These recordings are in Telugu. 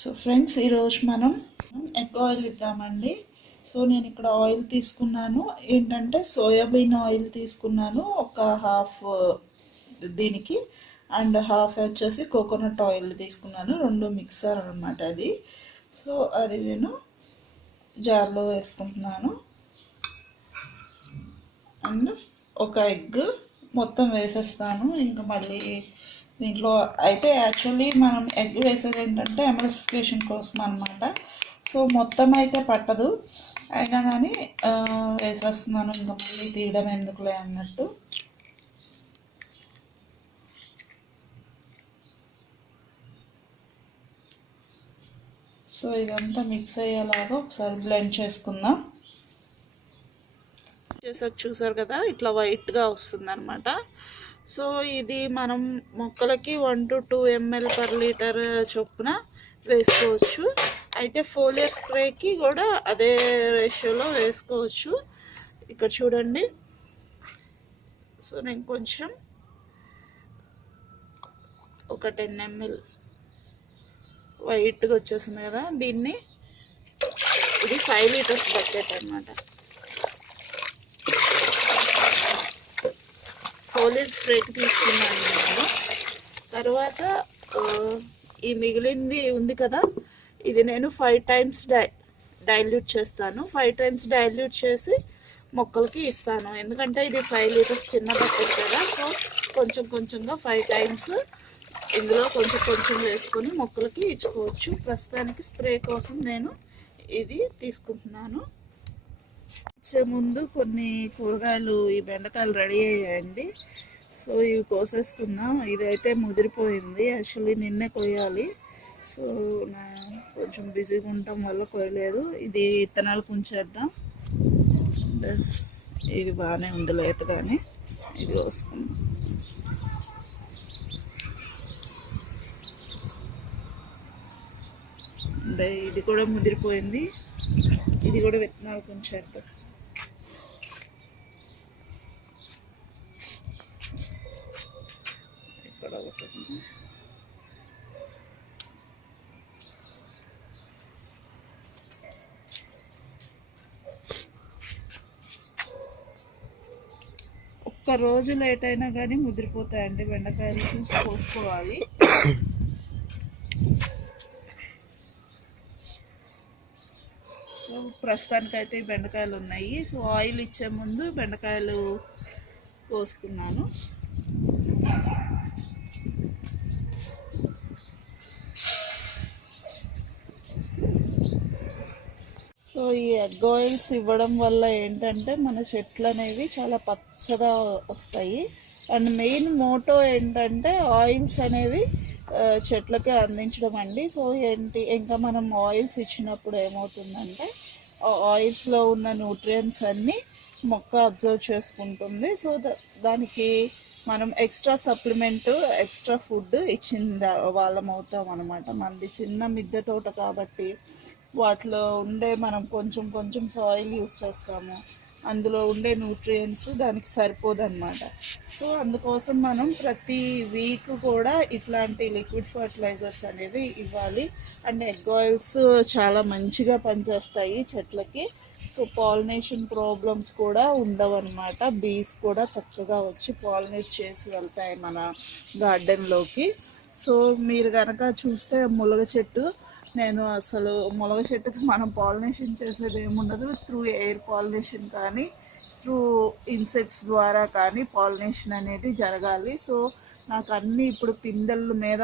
సో ఫ్రెండ్స్ ఈరోజు మనం ఎగ్ ఆయిల్ ఇద్దామండి. సో నేను ఇక్కడ ఆయిల్ తీసుకున్నాను. ఏంటంటే సోయాబీన్ ఆయిల్ తీసుకున్నాను ఒక హాఫ్ దీనికి. అండ్ హాఫ్ వచ్చేసి కోకోనట్ ఆయిల్ తీసుకున్నాను రెండు మిక్సర్ అనమాట అది. సో అది నేను జార్లో వేసుకుంటున్నాను. అండ్ ఒక ఎగ్ మొత్తం వేసేస్తాను. ఇంకా మళ్ళీ దీంట్లో అయితే యాక్చువల్లీ మనం ఎగ్ వేసేది ఏంటంటే ఎమల్సిఫికేషన్ కోసం అనమాట సో మొత్తం అయితే పట్టదు. అయినా కానీ వేసేస్తున్నాను ఇంకా మళ్ళీ తీయడం ఎందుకులే అన్నట్టు. సో ఇదంతా మిక్స్ అయ్యేలాగా ఒకసారి బ్లెండ్ చేసుకుందాం. చేసాక చూసారు కదా ఇట్లా వైట్గా వస్తుంది అనమాట సో ఇది మనం మొక్కలకి one to two ml per litre చొప్పున వేసుకోవచ్చు. అయితే ఫోలియర్ స్ప్రేకి కూడా అదే రేషియోలో వేసుకోవచ్చు. ఇక్కడ చూడండి. సో నేను కొంచెం ఒక టెన్ ఎంఎల్ వైట్గా వచ్చేసింది కదా దీన్ని ఇది ఫైవ్ లీటర్స్ బకెట్ అనమాట హోలీ స్ప్రేకి తీసుకున్నాను నేను. తర్వాత ఈ మిగిలింది ఉంది కదా ఇది నేను ఫైవ్ టైమ్స్ డై డైల్యూట్ చేస్తాను. ఫైవ్ టైమ్స్ డైల్యూట్ చేసి మొక్కలకి ఇస్తాను. ఎందుకంటే ఇది ఫైవ్ లీటర్స్ చిన్న బకెట్ కదా సో కొంచెం కొంచెంగా ఫైవ్ టైమ్స్ ఇందులో కొంచెం కొంచెం వేసుకొని మొక్కలకి ఇచ్చుకోవచ్చు. ప్రస్తుతానికి స్ప్రే కోసం నేను ఇది తీసుకుంటున్నాను. వచ్చే ముందు కొన్ని కూరగాయలు ఈ బెండకాయలు రెడీ అయ్యాయండి. సో ఇవి కోసేసుకుందాం. ఇదైతే ముదిరిపోయింది. యాక్చువల్లీ నిన్నే కొయ్యాలి. సో నా కొంచెం బిజీగా ఉండటం వల్ల కొయ్యలేదు. ఇది ఇత్తనాలు కుంచేద్దాం. అండ్ ఇది బాగానే ఉంది లేతగానే ఇది కోసుకుందాం. ఇది కూడా ముదిరిపోయింది. ఇది కూడా విత్తనాలు కొంచేద్దాం. ఒక్క రోజు లేట్ అయినా కానీ ముదిరిపోతాయండి. బెండకాయలు చూసి కోసుకోవాలి సో ప్రస్తుతానికి అయితే బెండకాయలు ఉన్నాయి. సో ఆయిల్ ఇచ్చే ముందు బెండకాయలు కోసుకున్నాను. సో ఈ ఎగ్ ఆయిల్స్ ఇవ్వడం వల్ల ఏంటంటే మన చెట్లు అనేవి చాలా పచ్చగా వస్తాయి. అండ్ మెయిన్ మోటో ఏంటంటే ఆయిల్స్ అనేవి చెట్లకి అందించడం అండి. సో ఏంటి ఇంకా మనం ఆయిల్స్ ఇచ్చినప్పుడు ఏమవుతుందంటే ఆ ఆయిల్స్లో ఉన్న న్యూట్రియంట్స్ అన్నీ మొక్క అబ్జర్వ్ చేసుకుంటుంది. సో దానికి మనం ఎక్స్ట్రా సప్లిమెంట్ ఎక్స్ట్రా ఫుడ్ ఇచ్చింది వాళ్ళం అవుతాం అనమాట మనది చిన్న మిద్దె తోట కాబట్టి వాటిలో ఉండే మనం కొంచెం కొంచెం సాయిల్ యూస్ చేస్తాము. అందులో ఉండే న్యూట్రియంట్స్ దానికి సరిపోదన్నమాట. సో అందుకోసం మనం ప్రతి వీక్ కూడా ఇట్లాంటి లిక్విడ్ ఫర్టిలైజర్స్ అనేవి ఇవ్వాలి. అండ్ ఎగ్ ఆయిల్స్ చాలా మంచిగా పనిచేస్తాయి చెట్లకి. సో పాలినేషన్ ప్రాబ్లమ్స్ కూడా ఉండవు అనమాట బీస్ కూడా చక్కగా వచ్చి పాలినేట్ చేసి వెళ్తాయి మన గార్డెన్లోకి సో మీరు కనుక చూస్తే ములగ చెట్టు నేను అసలు ములగ చెట్టుకి మనం పాలినేషన్ చేసేది ఏముండదు. త్రూ ఎయిర్ పాలినేషన్ కానీ త్రూ ఇన్సెక్ట్స్ ద్వారా కానీ పాలినేషన్ అనేది జరగాలి. సో నాకు అన్నీ ఇప్పుడు పిందెల మీద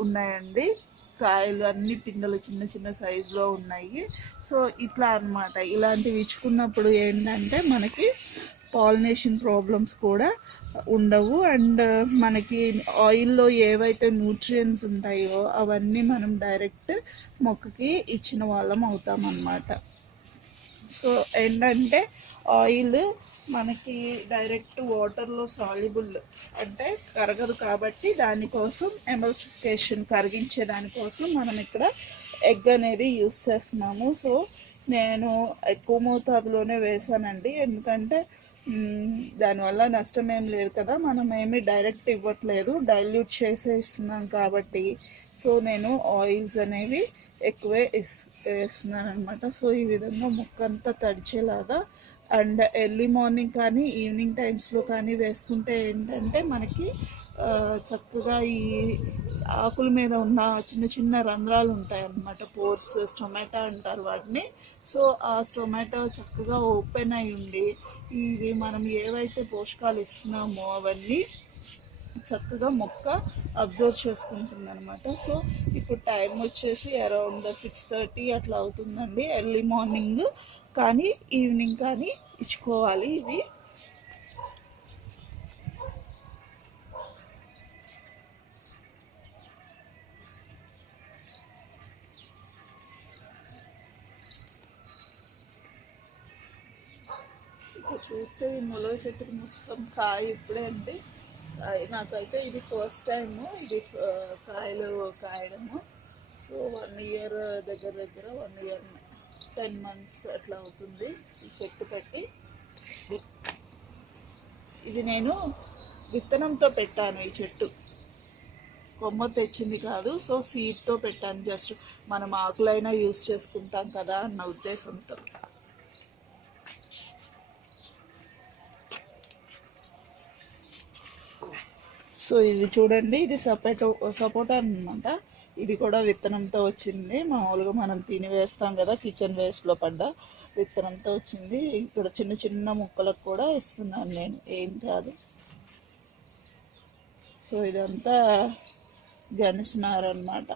ఉన్నాయండి. కాయలు అన్ని పిందెలు చిన్న చిన్న సైజులో ఉన్నాయి. సో ఇట్లా అన్నమాట. ఇలాంటివి ఇచ్చుకున్నప్పుడు ఏంటంటే మనకి పాలినేషన్ ప్రాబ్లమ్స్ కూడా ఉండవు. అండ్ మనకి ఆయిల్లో ఏవైతే న్యూట్రియంట్స్ ఉంటాయో అవన్నీ మనం డైరెక్ట్ మొక్కకి ఇచ్చిన వాళ్ళం అవుతామన్నమాట. సో ఏంటంటే ఆయిల్ మనకి డైరెక్ట్ వాటర్లో సాల్యుబుల్ అంటే కరగదు కాబట్టి దానికోసం ఎమల్సిఫికేషన్ కరిగించే దానికోసం మనం ఇక్కడ ఎగ్ అనేది యూస్ చేస్తున్నాము. సో నేను ఎక్కువ మోతాదులోనే వేసానండి ఎందుకంటే దానివల్ల నష్టం ఏం లేదు కదా. మనం ఏమి డైరెక్ట్ ఇవ్వట్లేదు. డైల్యూట్ చేసేస్తున్నాం కాబట్టి. సో నేను ఆయిల్స్ అనేవి ఎక్కువే ఇస్ వేస్తున్నాను అనమాట సో ఈ విధంగా ముక్కంతా తడిచేలాగా అండ్ ఎర్లీ మార్నింగ్ కానీ ఈవినింగ్ టైమ్స్లో కానీ వేసుకుంటే ఏంటంటే మనకి చక్కగా ఈ ఆకుల మీద ఉన్న చిన్న చిన్న రంధ్రాలు ఉంటాయి అన్నమాట పోర్స్ స్టొమాటో అంటారు వాటిని. సో ఆ స్టొమాటో చక్కగా ఓపెన్ అయి ఉండి ఇవి మనం ఏవైతే పోషకాలు ఇస్తున్నామో అవన్నీ చక్కగా మొక్క అబ్జర్వ్ చేసుకుంటుంది అనమాట సో ఇప్పుడు టైం వచ్చేసి అరౌండ్ సిక్స్ థర్టీ అట్లా అవుతుందండి ఎర్లీ మార్నింగ్. కానీ ఈవినింగ్ కానీ ఇచ్చుకోవాలి ఇవి. చూస్తే ఈ ములవ చెట్టుకి మొత్తం కాయ ఇప్పుడే అండి కాయ నాకైతే ఇది ఫస్ట్ టైము ఇది కాయలు కాయడము. సో వన్ ఇయర్ దగ్గర దగ్గర వన్ ఇయర్ టెన్ మంత్స్ అట్లా అవుతుంది ఈ చెట్టు పెట్టి. ఇది నేను విత్తనంతో పెట్టాను ఈ చెట్టు. కొమ్మ తెచ్చింది కాదు సో సీడ్తో పెట్టాను జస్ట్ మనం ఆకులైనా యూజ్ చేసుకుంటాం కదా అన్న ఉద్దేశంతో. సో ఇది చూడండి ఇది సపోటో సపోటా అనమాట ఇది కూడా విత్తనంతో వచ్చింది. మామూలుగా మనం తిని వేస్తాం కదా కిచెన్ వేస్ట్లో పడ్డ విత్తనంతో వచ్చింది. ఇక్కడ చిన్న చిన్న ముక్కలకు కూడా ఇస్తున్నాను నేను ఏం కాదు. సో ఇదంతా గనిసినారనమాట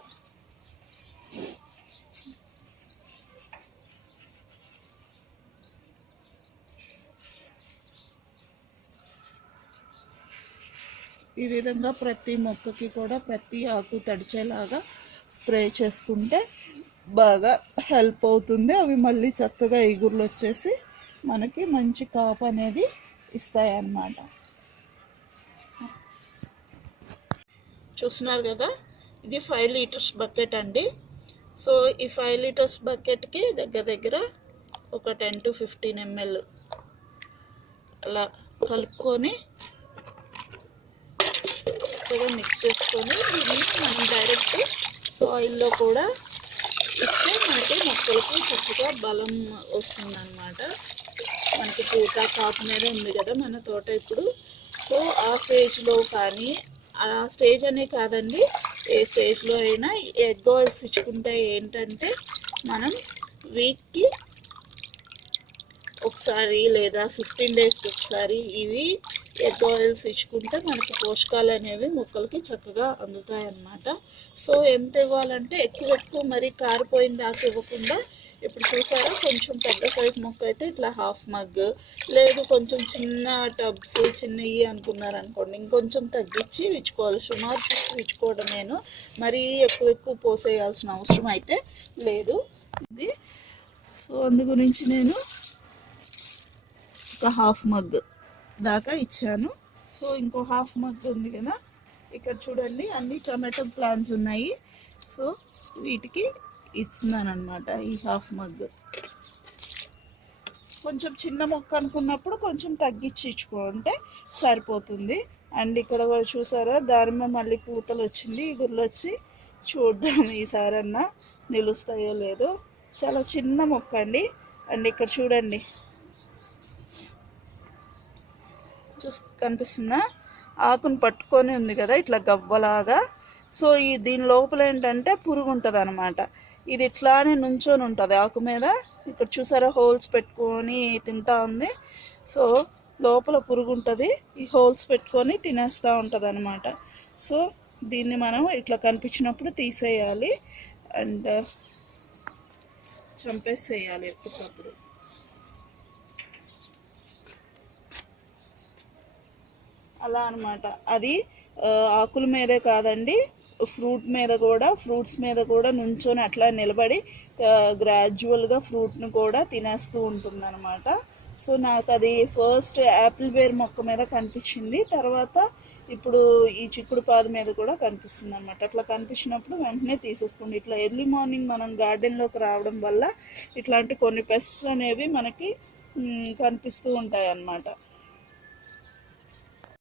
ఈ విధంగా ప్రతి మొక్కకి కూడా ప్రతి ఆకు తడిచేలాగా స్ప్రే చేసుకుంటే బాగా హెల్ప్ అవుతుంది. అవి మళ్ళీ చక్కగా ఎగురులు వచ్చేసి మనకి మంచి కాపు అనేది ఇస్తాయి అన్నమాట చూస్తున్నారు కదా? ఇది ఫైవ్ లీటర్స్ బకెట్ అండి. సో ఈ ఫైవ్ లీటర్స్ బకెట్కి దగ్గర దగ్గర ఒక టెన్ టు ఫిఫ్టీన్ ఎంఎల్ అలా కలుపుకొని చక్కగా మిక్స్ చేసుకొని దీన్ని మనం డైరెక్ట్ సాయిల్లో కూడా ఇస్తే మనకి మొక్కలకు చక్కగా బలం వస్తుందన్నమాట. మనకి పూత కాపు మీద ఉంది కదా మన తోట ఇప్పుడు. సో ఆ స్టేజ్లో కానీ ఆ స్టేజ్ అనే కాదండి ఏ స్టేజ్లో అయినా ఎగ్ ఆయిల్స్ ఇచ్చుకుంటే ఏంటంటే మనం వీక్కి ఒకసారి లేదా ఫిఫ్టీన్ డేస్కి ఒకసారి ఇవి ఎగ్ ఆయిల్స్ ఇచ్చుకుంటే మనకి పోషకాలు అనేవి మొక్కలకి చక్కగా అందుతాయి అన్నమాట సో ఎంత ఇవ్వాలంటే ఎక్కువ ఎక్కువ మరి కారిపోయిన దాకా ఇవ్వకుండా ఇప్పుడు చూసారా? కొంచెం పెద్ద సైజ్ మొక్క అయితే ఇట్లా హాఫ్ మగ్ లేదు కొంచెం చిన్న టబ్స్ చిన్నవి అనుకున్నారనుకోండి ఇంకొంచెం తగ్గించి విచ్చుకోవాలి. సుమారు చూసి విచ్చుకోవడం నేను మరీ ఎక్కువ ఎక్కువ పోసేయాల్సిన అవసరం అయితే లేదు. ఇది. సో అందు గురించి నేను ఒక హాఫ్ మగ్ దాకా ఇచ్చాను. సో ఇంకో హాఫ్ మగ్ ఉంది కదా. ఇక్కడ చూడండి అన్ని టమాటో ప్లాంట్స్ ఉన్నాయి. సో వీటికి ఇస్తున్నాను అనమాట ఈ హాఫ్ మగ్. కొంచెం చిన్న మొక్క అనుకున్నప్పుడు కొంచెం తగ్గించి ఇచ్చుకుంటే సరిపోతుంది. అండ్ ఇక్కడ చూసారా దారిమ మళ్ళీ పూతలు వచ్చింది ఇగుర్లు వచ్చి చూద్దాం ఈసారన్నా నిలుస్తాయో లేదో. చాలా చిన్న మొక్క అండి. అండ్ ఇక్కడ చూడండి చూస్ కనిపిస్తుందా? ఆకును పట్టుకొని ఉంది కదా ఇట్లా గవ్వలాగా. సో ఈ దీని లోపల ఏంటంటే పురుగు ఉంటుంది అనమాట ఇది ఇట్లానే నుంచొని ఉంటుంది ఆకు మీద. ఇక్కడ చూసారా హోల్స్ పెట్టుకొని తింటా ఉంది. సో లోపల పురుగు ఉంటుంది. ఈ హోల్స్ పెట్టుకొని తినేస్తూ ఉంటుంది అనమాట సో దీన్ని మనం ఇట్లా కనిపించినప్పుడు తీసేయాలి. అండ్ చంపేసేయాలి ఎప్పటికప్పుడు. అలా అనమాట అది ఆకుల మీదే కాదండి ఫ్రూట్ మీద కూడా ఫ్రూట్స్ మీద కూడా నుంచొని అట్లా నిలబడి గ్రాడ్యువల్గా ఫ్రూట్ని కూడా తినేస్తూ ఉంటుందన్నమాట. సో నాకు అది ఫస్ట్ యాపిల్ బేర్ మొక్క మీద కనిపించింది. తర్వాత ఇప్పుడు ఈ చిక్కుడు పాదు మీద కూడా కనిపిస్తుంది అనమాట అట్లా కనిపించినప్పుడు వెంటనే తీసేసుకోండి. ఇట్లా ఎర్లీ మార్నింగ్ మనం గార్డెన్లోకి రావడం వల్ల ఇట్లాంటి కొన్ని పెస్ట్స్ అనేవి మనకి కనిపిస్తూ ఉంటాయి అన్నమాట